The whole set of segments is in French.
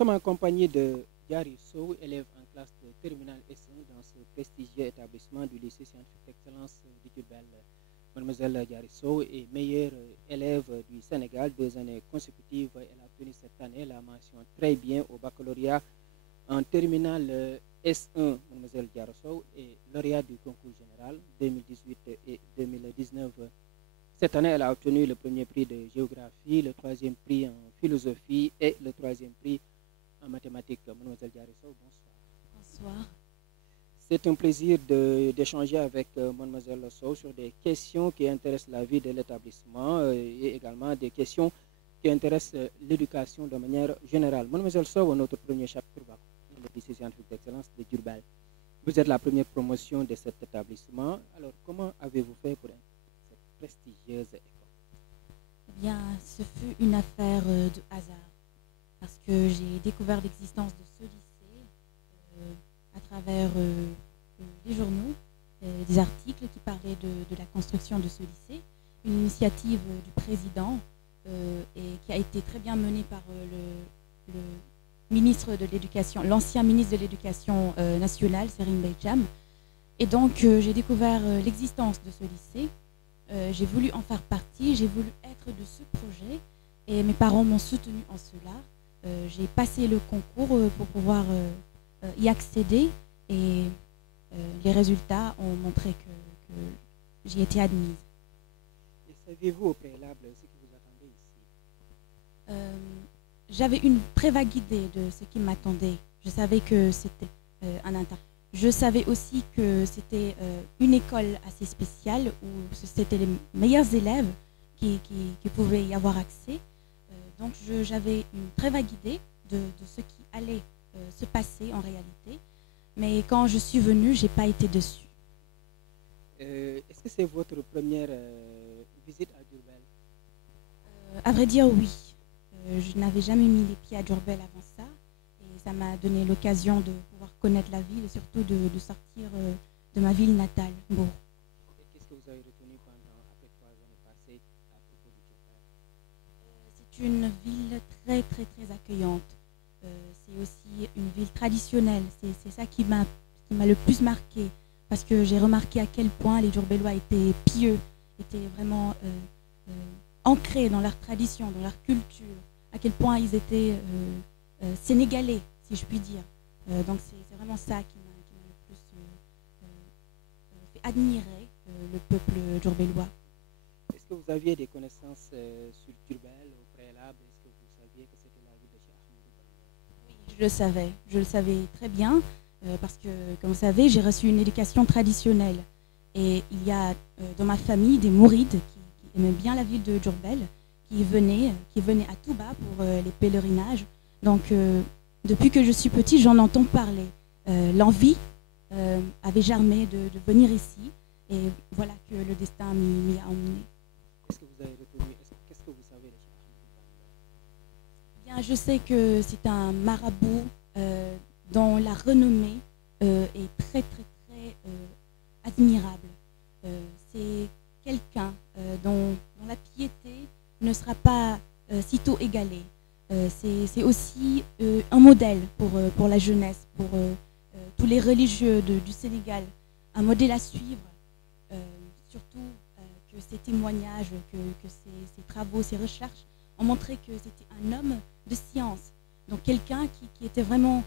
sommes en compagnie de Diary Sow, élève en classe de terminale S1 dans ce prestigieux établissement du lycée scientifique d'excellence de Diourbel. Mademoiselle Diary Sow est meilleure élève du Sénégal 2 années consécutives. Elle a obtenu cette année la mention très bien au baccalauréat en terminale S1. Mademoiselle Diary Sow est lauréate du concours général 2018 et 2019. Cette année, elle a obtenu le premier prix de géographie, le troisième prix en philosophie et le troisième prix en mathématiques. Mademoiselle Diary Sow, bonsoir. Bonsoir. C'est un plaisir d'échanger avec Mademoiselle Sow sur des questions qui intéressent la vie de l'établissement et également des questions qui intéressent l'éducation de manière générale. Mademoiselle Sow, notre premier chapitre va concerner le lycée scientifique d'excellence de Diourbel. Vous êtes la première promotion de cet établissement. Alors, comment avez-vous fait pour cette prestigieuse école? Eh bien, ce fut une affaire de hasard, parce que j'ai découvert l'existence de ce lycée à travers des journaux, des articles qui parlaient de la construction de ce lycée, une initiative du président et qui a été très bien menée par le ministre de l'Éducation, l'ancien ministre de l'Éducation nationale, Serine Beycham. Et donc, j'ai découvert l'existence de ce lycée. J'ai voulu en faire partie, j'ai voulu être de ce projet et mes parents m'ont soutenu en cela. J'ai passé le concours pour pouvoir y accéder et les résultats ont montré que j'y étais admise. Et saviez-vous au préalable ce qui vous attendait ici? J'avais une très vague idée de ce qui m'attendait. Je savais que c'était un internat. Je savais aussi que c'était une école assez spéciale où c'était les meilleurs élèves qui pouvaient y avoir accès. Donc j'avais une très vague idée de ce qui allait se passer en réalité. Mais quand je suis venue, je n'ai pas été déçue. Est-ce que c'est votre première visite à Diourbel? À vrai dire, oui. Je n'avais jamais mis les pieds à Diourbel avant ça. Et ça m'a donné l'occasion de pouvoir connaître la ville et surtout de sortir de ma ville natale, Bourg. Qu'est-ce que vous avez retenu après 3 années passées à propos de Diourbel? C'est une ville très, très, très accueillante. C'est aussi une ville traditionnelle. C'est ça qui m'a le plus marqué. Parce que j'ai remarqué à quel point les Diourbellois étaient pieux, étaient vraiment ancrés dans leur tradition, dans leur culture, à quel point ils étaient sénégalais, si je puis dire. Donc c'est vraiment ça qui m'a le plus fait admirer le peuple diourbellois. Est-ce que vous aviez des connaissances sur Diourbel au préalable? Est-ce que vous saviez que c'était la ville de Cheikh Ahmadou Bamba? Oui, je le savais très bien parce que, comme vous savez, j'ai reçu une éducation traditionnelle. Et il y a dans ma famille des mourides qui aimaient bien la ville de Diourbel, qui venaient à Touba pour les pèlerinages. Donc, depuis que je suis petite, j'en entends parler. L'envie avait germé de venir ici, et voilà que le destin m'y a emmené. Qu'est-ce que vous avez retenu? Qu'est-ce que vous savez de Cheikh Ahmadou Bamba? Bien, je sais que c'est un marabout dont la renommée est très, très, très admirable. C'est quelqu'un dont la piété ne sera pas sitôt égalée. C'est aussi un modèle pour la jeunesse, pour tous les religieux du Sénégal, un modèle à suivre, surtout que ses témoignages, que ses travaux, ses recherches ont montré que c'était un homme de science, donc quelqu'un qui était vraiment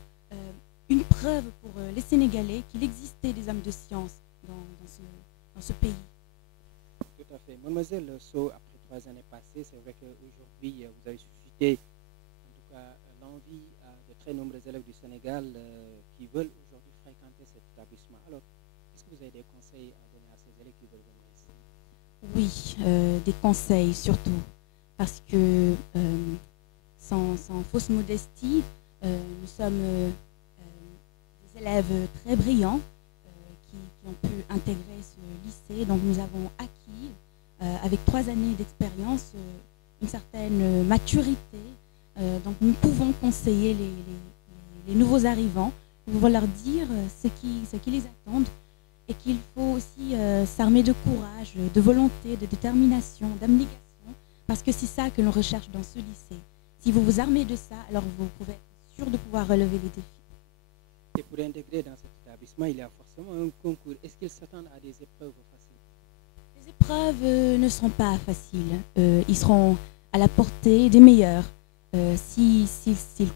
une preuve pour les Sénégalais qu'il existait des hommes de science dans ce pays. Tout à fait. Mademoiselle Sow, après 3 années passées, c'est vrai qu'aujourd'hui, vous avez suscité en tout cas l'envie de très nombreux élèves du Sénégal qui veulent aujourd'hui fréquenter cet établissement. Alors, est-ce que vous avez des conseils à donner à ces élèves qui veulent venir ici? Oui, des conseils surtout, parce que sans fausse modestie, nous sommes des élèves très brillants qui ont pu intégrer ce lycée. Donc nous avons acquis, avec 3 années d'expérience, une certaine maturité. Donc nous pouvons conseiller les nouveaux arrivants, nous pouvons leur dire ce qui les attend et qu'il faut aussi s'armer de courage, de volonté, de détermination, d'abnégation, parce que c'est ça que l'on recherche dans ce lycée. Si vous vous armez de ça, alors vous pouvez être sûr de pouvoir relever les défis. Et pour intégrer dans cet établissement, il y a forcément un concours. Est-ce qu'ils s'attendent à des épreuves faciles? Les épreuves ne seront pas faciles. Ils seront à la portée des meilleurs. S'ils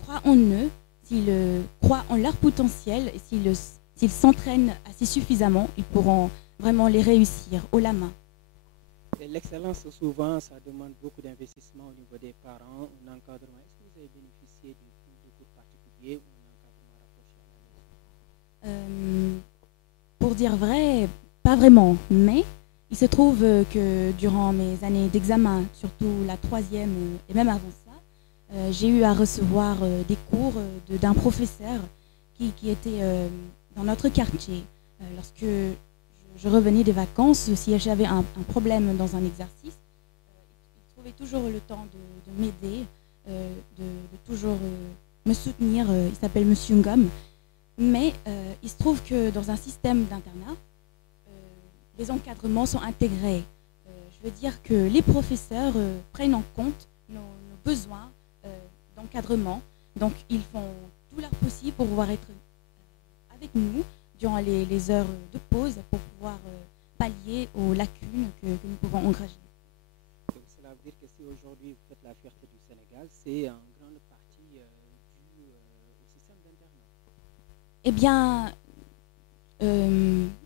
croient en eux, s'ils croient en leur potentiel et s'ils s'entraînent assez suffisamment, ils pourront vraiment les réussir haut la main. Et l'excellence, souvent, ça demande beaucoup d'investissement au niveau des parents, un encadrement. Est-ce que vous avez bénéficié de cours particuliers ou un encadrement rapproché à la maison? Pour dire vrai, pas vraiment, mais il se trouve que durant mes années d'examen, surtout la troisième et même avant ça, j'ai eu à recevoir des cours d'un professeur qui était dans notre quartier. Lorsque je revenais des vacances, si j'avais un problème dans un exercice, il trouvait toujours le temps de m'aider, de toujours me soutenir. Il s'appelle Monsieur Ngom. Mais il se trouve que dans un système d'internat, les encadrements sont intégrés. Je veux dire que les professeurs prennent en compte nos besoins d'encadrement. Donc, ils font tout leur possible pour pouvoir être avec nous durant les heures de pause pour pouvoir pallier aux lacunes que nous pouvons engager. Donc, cela veut dire que si aujourd'hui vous faites la fierté du Sénégal, c'est en grande partie dû au système d'internat. Eh bien,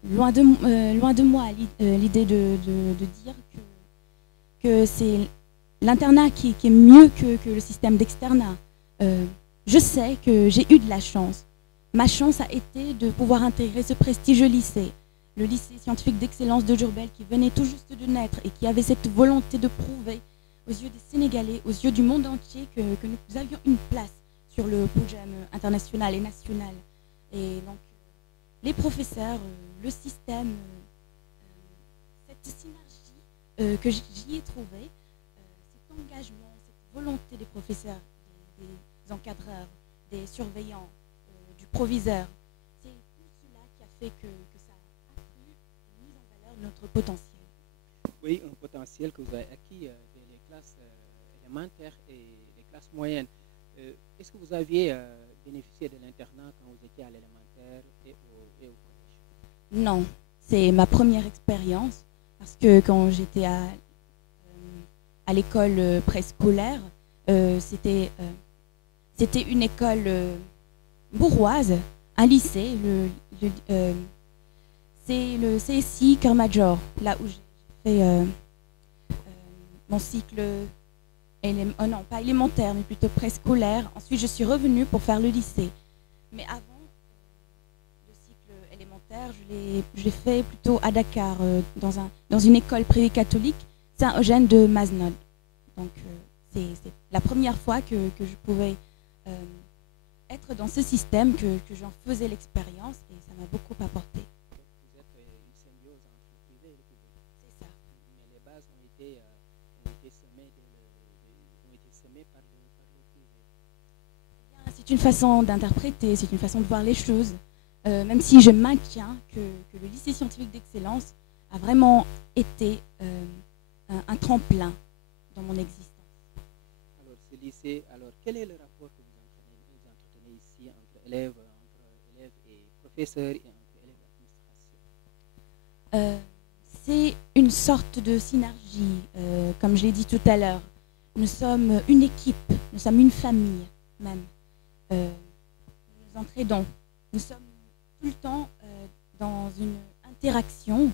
loin de moi l'idée de dire que c'est l'internat qui est mieux que le système d'externat. Je sais que j'ai eu de la chance. Ma chance a été de pouvoir intégrer ce prestigieux lycée, le lycée scientifique d'excellence de Diourbel, qui venait tout juste de naître et qui avait cette volonté de prouver aux yeux des Sénégalais, aux yeux du monde entier, que nous avions une place sur le podium international et national. Et donc, les professeurs, le système, cette synergie que j'y ai trouvée, cet engagement, cette volonté des professeurs, des encadreurs, des surveillants, du proviseur, c'est tout cela qui a fait que ça a accru et mis en valeur notre potentiel. Oui, un potentiel que vous avez acquis dès les classes élémentaires et les classes moyennes. Est-ce que vous aviez bénéficié de l'internat quand vous étiez à l'élémentaire et au collège? Non, c'est ma première expérience parce que quand j'étais à l'école préscolaire, c'était une école bourgeoise, un lycée, c'est le CSI Cœur Major, là où j'ai fait mon cycle, non pas élémentaire, mais plutôt préscolaire. Ensuite, je suis revenue pour faire le lycée. Mais avant le cycle élémentaire, je l'ai fait plutôt à Dakar, dans une école privée catholique, Saint-Eugène de Mazenod. Donc, c'est la première fois que je pouvais être dans ce système, que j'en faisais l'expérience, et ça m'a beaucoup apporté. Vous êtes une symbiose entre le privé et le public. C'est ça. Mais les bases ont été semées par le privé. C'est une façon d'interpréter, c'est une façon de voir les choses. Même si je maintiens que le lycée scientifique d'excellence a vraiment été un tremplin dans mon existence. Alors, ce lycée, quel est le rapport que vous entretenez ici entre élèves et professeurs et entre élèves et administration? C'est une sorte de synergie, comme je l'ai dit tout à l'heure. Nous sommes une équipe, nous sommes une famille même. Nous nous entraidons. Nous sommes tout le temps dans une interaction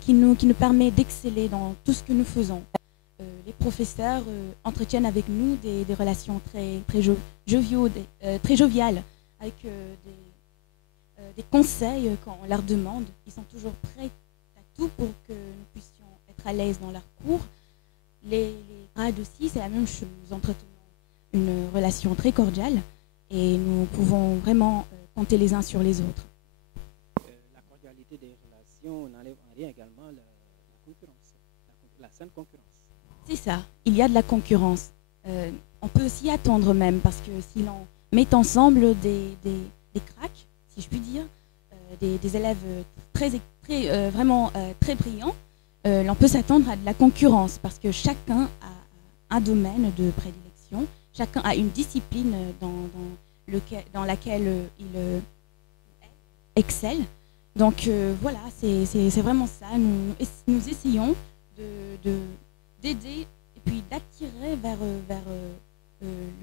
qui nous permet d'exceller dans tout ce que nous faisons. Les professeurs entretiennent avec nous des relations très joviales, avec des conseils quand on leur demande. Ils sont toujours prêts à tout pour que nous puissions être à l'aise dans leurs cours. Les grades aussi, c'est la même chose. Nous entretenons une relation très cordiale et nous pouvons vraiment compter les uns sur les autres. La cordialité des relations n'enlève en rien également la concurrence, la saine concurrence. C'est ça, il y a de la concurrence. On peut s'y attendre même, parce que si l'on met ensemble des cracks, si je puis dire, des élèves vraiment très brillants, l'on peut s'attendre à de la concurrence, parce que chacun a un domaine de prédilection, chacun a une discipline dans laquelle il excelle. Donc voilà, c'est vraiment ça. Nous essayons d'aider et puis d'attirer vers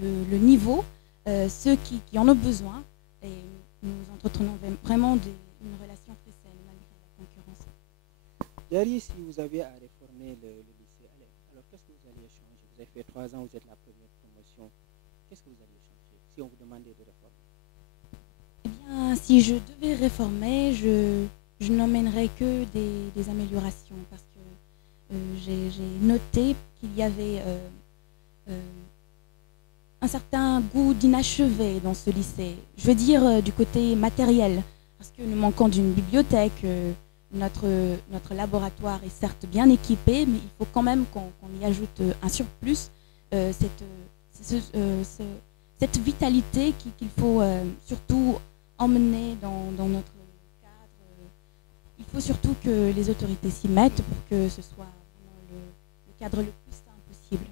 le niveau ceux qui en ont besoin. Et nous entretenons vraiment une relation très saine malgré la concurrence. Diary, si vous avez à réformer le lycée, alors qu'est-ce que vous allez changer? Vous avez fait 3 ans, vous êtes la première promotion. Qu'est-ce que vous allez changer si on vous demandait de réformer? Eh bien, si je devais réformer, je n'emmènerais que des améliorations parce que j'ai noté qu'il y avait un certain goût d'inachevé dans ce lycée. Je veux dire du côté matériel, parce que nous manquons d'une bibliothèque. Notre laboratoire est certes bien équipé, mais il faut quand même qu'on y ajoute un surplus, cette vitalité qu'il faut surtout emmener dans notre cadre. Il faut surtout que les autorités s'y mettent pour que ce soit vraiment le cadre le plus sain possible.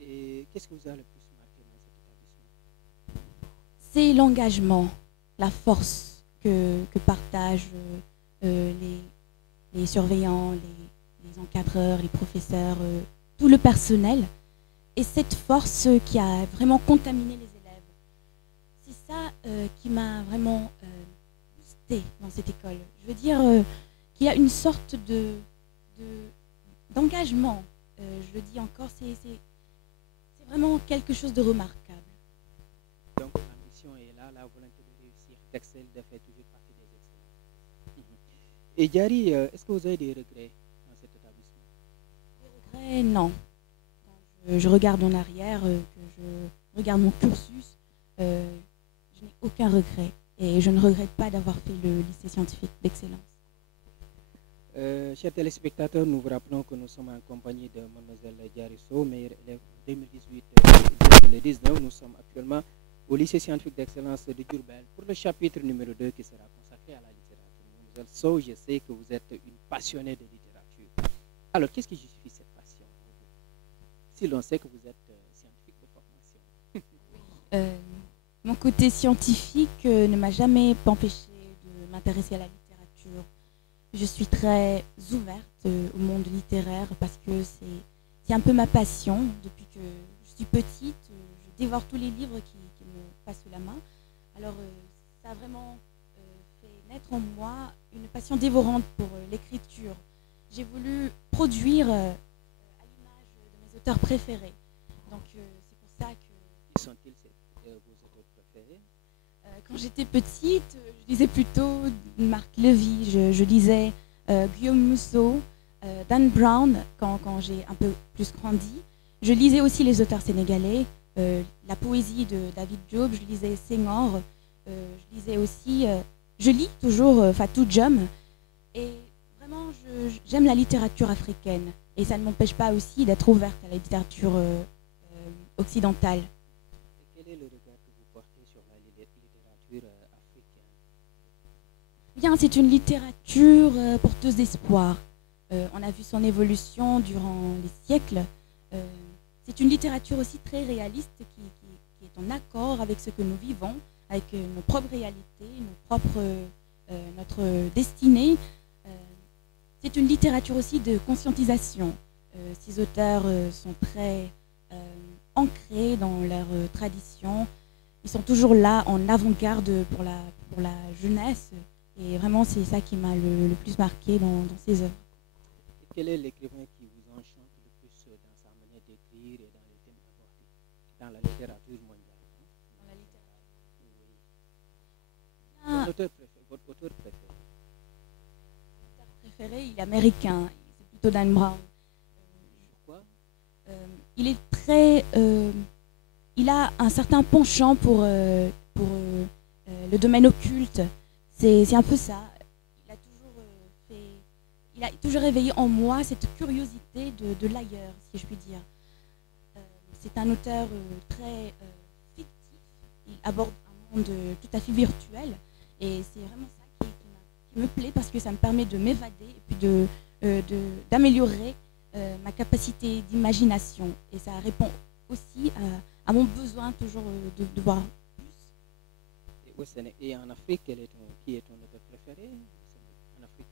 Et qu'est-ce que vous avez le plus marqué dans cet établissement? C'est l'engagement, la force que partagent les surveillants, les encadreurs, les professeurs, tout le personnel. Et cette force qui a vraiment contaminé les élèves. C'est ça qui m'a vraiment boosté dans cette école. Je veux dire qu'il y a une sorte d'engagement. Je le dis encore, c'est vraiment quelque chose de remarquable. Donc l'ambition est là, la volonté de réussir, d'exceller, de faire toujours partie des excellents. Et Diary, est-ce que vous avez des regrets dans cet établissement? Des regrets, non. Quand je regarde en arrière, que je regarde mon cursus, je n'ai aucun regret. Et je ne regrette pas d'avoir fait le lycée scientifique d'excellence. Chers téléspectateurs, nous vous rappelons que nous sommes en compagnie de Mlle Diary Sow, meilleure élève 2018-2019. Nous sommes actuellement au lycée scientifique d'excellence de Diourbel pour le chapitre numéro 2 qui sera consacré à la littérature. Mlle Sow, je sais que vous êtes une passionnée de littérature. Alors, qu'est-ce qui justifie cette passion en vous? Si l'on sait que vous êtes scientifique de formation. Mon côté scientifique ne m'a jamais empêché de m'intéresser à la littérature. Je suis très ouverte au monde littéraire parce que c'est un peu ma passion. Depuis que je suis petite, je dévore tous les livres qui me passent sous la main. Alors ça a vraiment fait naître en moi une passion dévorante pour l'écriture. J'ai voulu produire à l'image de mes auteurs préférés. Donc c'est pour ça que... Qui sont-ils vos auteurs préférés? Quand j'étais petite, je lisais plutôt Marc Levy, je lisais Guillaume Musso, Dan Brown quand j'ai un peu plus grandi. Je lisais aussi les auteurs sénégalais, la poésie de David Diop, je lisais Senghor, je lisais aussi, je lis toujours Fatou Diom. Et vraiment, j'aime la littérature africaine. Et ça ne m'empêche pas aussi d'être ouverte à la littérature occidentale. Et quel est le regard que vous portez sur la littérature africaine? Bien, c'est une littérature porteuse d'espoir. On a vu son évolution durant les siècles. C'est une littérature aussi très réaliste qui est en accord avec ce que nous vivons, avec nos propres réalités, notre destinée. C'est une littérature aussi de conscientisation. Ces auteurs sont très ancrés dans leur tradition. Ils sont toujours là en avant-garde pour la jeunesse. Et vraiment, c'est ça qui m'a le plus marqué dans ces œuvres. Et quel est l'écrivain qui vous enchante le plus dans sa manière d'écrire et dans les thèmes abordés dans la littérature mondiale? Dans la littérature. Oui. Votre auteur préféré? Mon auteur préféré, il est américain. C'est plutôt Dan Brown. Pourquoi? Il est très... il a un certain penchant pour le domaine occulte. C'est un peu ça. Il a toujours éveillé en moi cette curiosité de l'ailleurs, si je puis dire. C'est un auteur très fictif. Il aborde un monde tout à fait virtuel. Et c'est vraiment ça qui me plaît parce que ça me permet de m'évader et puis d'améliorer ma capacité d'imagination. Et ça répond aussi à mon besoin toujours de voir Et en Afrique, qui est ton auteur préféré en Afrique?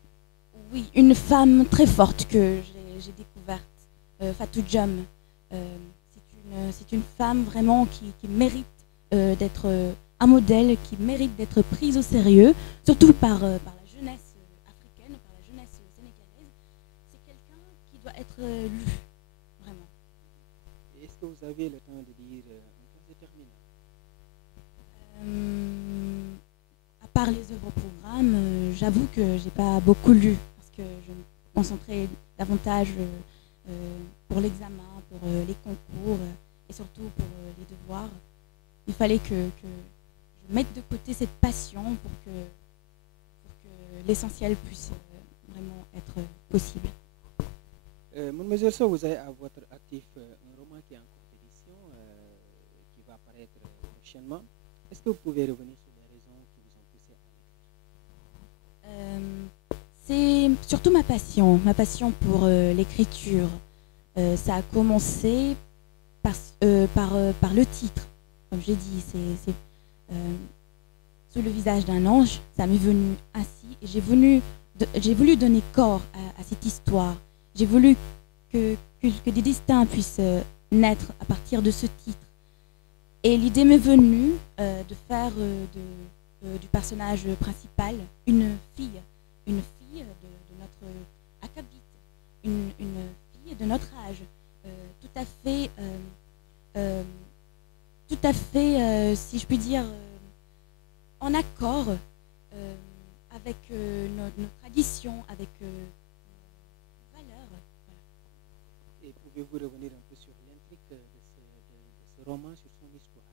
Oui, une femme très forte que j'ai découverte, Fatou Diom. C'est une femme vraiment qui mérite d'être un modèle, qui mérite d'être prise au sérieux, surtout par la jeunesse africaine, par la jeunesse sénégalaise. C'est quelqu'un qui doit être lu, vraiment. Est-ce que vous avez le temps de lire une classe de terminale? À part les œuvres au programme, j'avoue que j'ai pas beaucoup lu parce que je me concentrais davantage pour l'examen, pour les concours et surtout pour les devoirs. Il fallait que je mette de côté cette passion pour que l'essentiel puisse vraiment être possible. Mademoiselle Sow, vous avez à votre actif un roman qui est en compétition, qui va apparaître prochainement. Est-ce que vous pouvez revenir sur les raisons qui vous ont poussé à l'écrire? C'est surtout ma passion pour l'écriture. Ça a commencé par le titre. Comme j'ai dit, c'est sous le visage d'un ange. Ça m'est venu ainsi et j'ai voulu donner corps à cette histoire. J'ai voulu que des destins puissent naître à partir de ce titre. Et l'idée m'est venue de faire du personnage principal une fille de notre acabit, une fille de notre âge, tout à fait, si je puis dire, en accord avec nos traditions, avec nos valeurs. Voilà. Et pouvez-vous revenir un peu sur l'intrigue de ce roman, sur son histoire?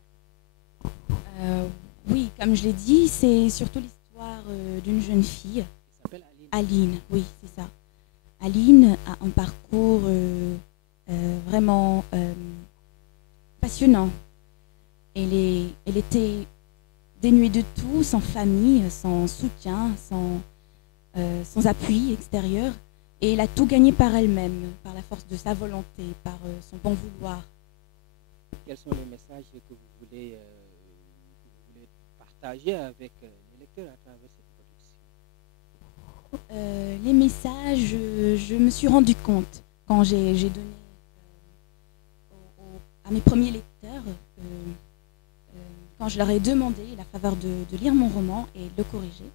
Oui, comme je l'ai dit, c'est surtout l'histoire d'une jeune fille. Qui s'appelle Aline. Aline, oui, c'est ça. Aline a un parcours vraiment passionnant. Elle était dénuée de tout, sans famille, sans soutien, sans appui extérieur. Et elle a tout gagné par elle-même, par la force de sa volonté, par son bon vouloir. Quels sont les messages que vous voulez partager avec les lecteurs à travers cette production? Les messages, je me suis rendu compte quand j'ai donné à mes premiers lecteurs, quand je leur ai demandé la faveur de lire mon roman et de le corriger,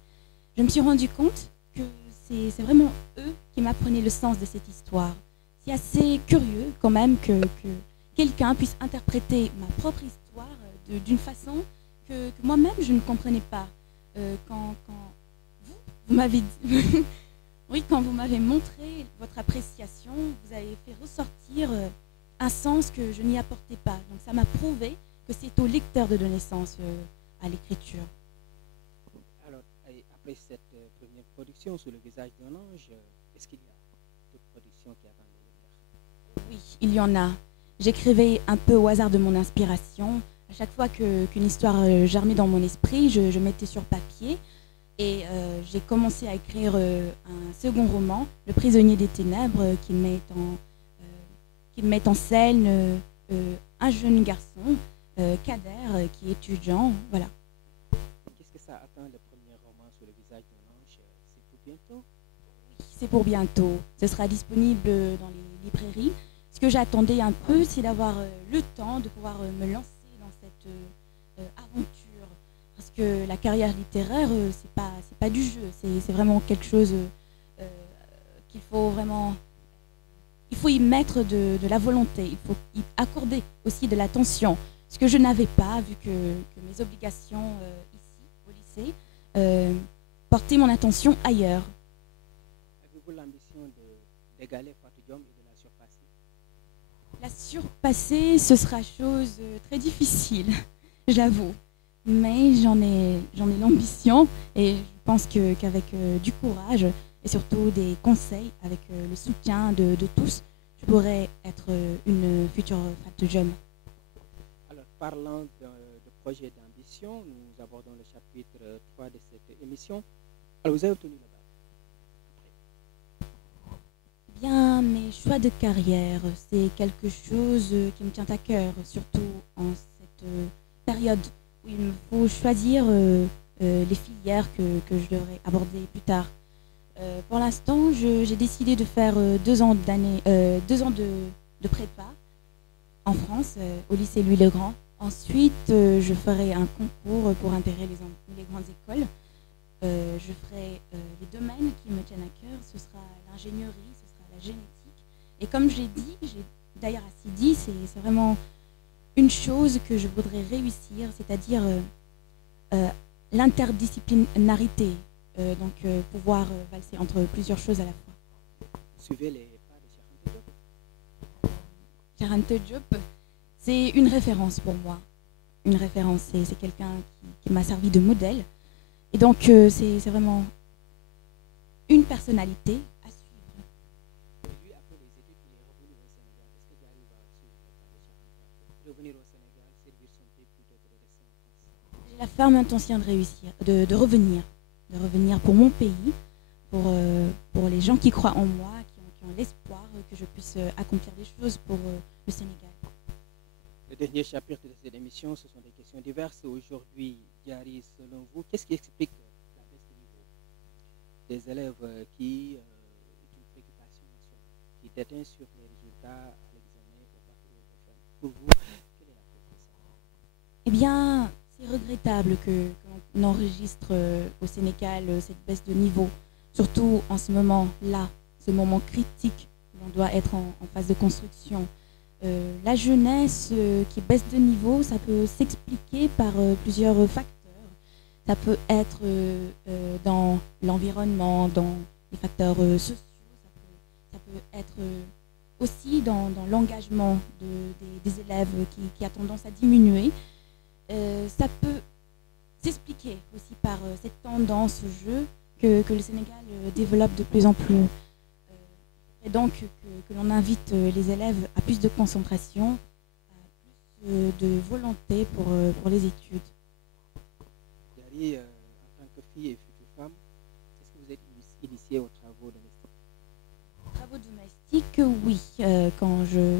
je me suis rendu compte que c'est vraiment eux qui m'apprenaient le sens de cette histoire. C'est assez curieux quand même que quelqu'un puisse interpréter ma propre histoire d'une façon que moi-même je ne comprenais pas. Quand vous m'avez dit, oui, quand vous m'avez montré votre appréciation, vous avez fait ressortir un sens que je n'y apportais pas. Donc ça m'a prouvé que c'est au lecteur de donner sens à l'écriture. Alors, après cette première production sous le visage d'un ange, est-ce qu'il y a d'autres productions qui attendent les lecteurs? Oui, il y en a. J'écrivais un peu au hasard de mon inspiration. À chaque fois qu'une histoire germait dans mon esprit, je mettais sur papier. Et j'ai commencé à écrire un second roman, Le prisonnier des ténèbres, qui met en scène un jeune garçon, Kader, qui est étudiant. Voilà. Qu'est-ce que ça attend le premier roman sous le visage d'un ange? C'est pour bientôt? Oui, c'est pour bientôt. Ce sera disponible dans les librairies. Ce que j'attendais un peu, c'est d'avoir le temps de pouvoir me lancer dans cette aventure. Parce que la carrière littéraire, c'est pas du jeu, c'est vraiment quelque chose qu'il faut vraiment... Il faut y mettre de la volonté, il faut y accorder aussi de l'attention. Ce que je n'avais pas, vu que mes obligations ici, au lycée, portaient mon attention ailleurs. Avez-vous l'ambition d'égaler Fatou Diom et de la surpasser? La surpasser, ce sera chose très difficile, j'avoue. Mais j'en ai l'ambition et je pense qu'avec du courage et surtout des conseils, avec le soutien de tous, je pourrais être une future Fatou Diom. Alors, parlant de projet d'ambition, nous abordons le chapitre 3 de cette émission. Alors, vous avez obtenu la balle. Bien, mes choix de carrière, c'est quelque chose qui me tient à cœur, surtout en cette période il me faut choisir les filières que je devrais aborder plus tard. Pour l'instant, j'ai décidé de faire 2 ans, 2 ans de prépa en France, au lycée Louis-le-Grand. Ensuite, je ferai un concours pour intégrer les grandes écoles. Je ferai les domaines qui me tiennent à cœur. Ce sera l'ingénierie, ce sera la génétique. Et comme j'ai dit, j'ai d'ailleurs assez dit, c'est vraiment une chose que je voudrais réussir, c'est-à-dire l'interdisciplinarité, donc pouvoir valser entre plusieurs choses à la fois. Suivez les pas de Cheikh Anta Diop. Cheikh Anta Diop, c'est une référence pour moi. Une référence, c'est quelqu'un qui m'a servi de modèle. Et donc c'est vraiment une personnalité à suivre. Et lui, après les études, il est revenu au Sénégal. Est-ce que Diary va suivre les pas de Cheikh Anta Diop? Revenir au Sénégal, servir son pays plutôt que de rester en France. J'ai la ferme intention de réussir, de revenir pour mon pays, pour les gens qui croient en moi, qui ont l'espoir que je puisse accomplir des choses pour le Sénégal. Le dernier chapitre de cette émission, ce sont des questions diverses. Aujourd'hui, Diary, selon vous, qu'est-ce qui explique la baisse de niveau des élèves qui est une préoccupation nationale, qui déteint sur les résultats à l'examen au bac et au BFEM? Pour vous, quelle est la cause de ça? Eh bien, c'est regrettable qu'on enregistre au Sénégal cette baisse de niveau, surtout en ce moment-là, ce moment critique où l'on doit être en phase de construction. La jeunesse qui baisse de niveau, ça peut s'expliquer par plusieurs facteurs. Ça peut être dans l'environnement, dans les facteurs sociaux, ça peut être aussi dans l'engagement des élèves qui a tendance à diminuer. Ça peut s'expliquer aussi par cette tendance au jeu que le Sénégal développe de plus en plus. Et donc que l'on invite les élèves à plus de concentration, à plus de volonté pour les études. Diary, en tant que fille et future femme, est-ce que vous êtes initiée aux travaux domestiques? Travaux domestiques, oui. Quand je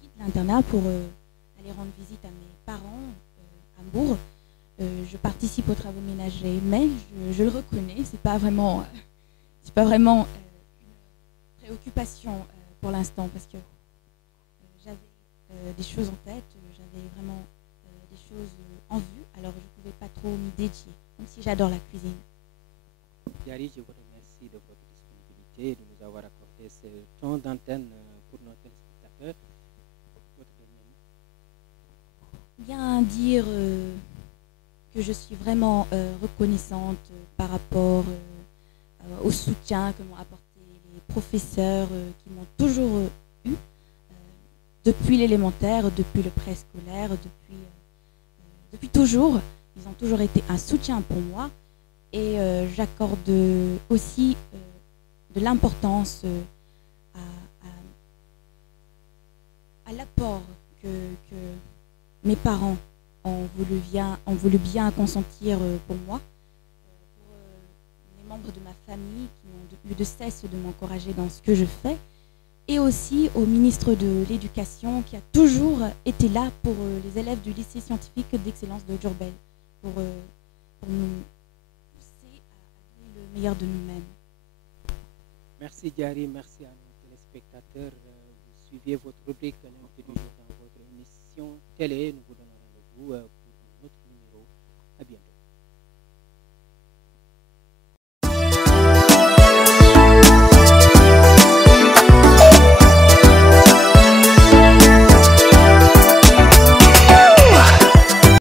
quitte l'internat pour aller rendre visite à mes parents à Bourg, je participe aux travaux ménagers, mais je le reconnais, c'est pas vraiment une préoccupation pour l'instant parce que j'avais des choses en tête, j'avais vraiment des choses en vue, alors je ne pouvais pas trop m'y dédier, même si j'adore la cuisine. Diary, je vous remercie de votre disponibilité et de nous avoir accordé ce temps d'antenne pour nos téléspectateurs. Votre dernier mot? Bien dire que je suis vraiment reconnaissante par rapport au soutien que m'ont apporté les professeurs qui m'ont toujours eu, depuis l'élémentaire, depuis le préscolaire, depuis toujours. Ils ont toujours été un soutien pour moi et j'accorde aussi de l'importance à l'apport que mes parents ont voulu bien consentir pour moi, pour les membres de ma famille qui n'ont eu de cesse de m'encourager dans ce que je fais, et aussi au ministre de l'Éducation qui a toujours été là pour les élèves du lycée scientifique d'excellence de Diourbel, pour nous pousser à donner le meilleur de nous-mêmes. Merci Diary, merci à nos téléspectateurs. Vous suiviez votre rubrique L'invité du jour dans votre émission télé. Nous vous donnons rendez-vous